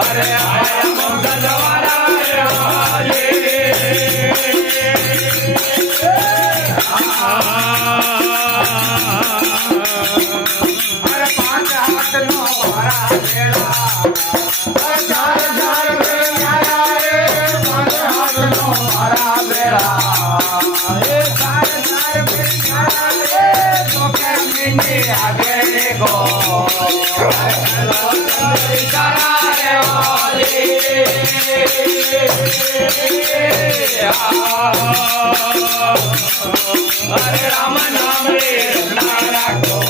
अरे आया मंगल वाला अरे पांच हाथ नो भरा बेड़ा चार चार बेड़ा रे पांच हाथ नो भरा बेड़ा ये चार चार बेड़ा रे तो के मिनी आगे को अरे राम नाम रे नारा को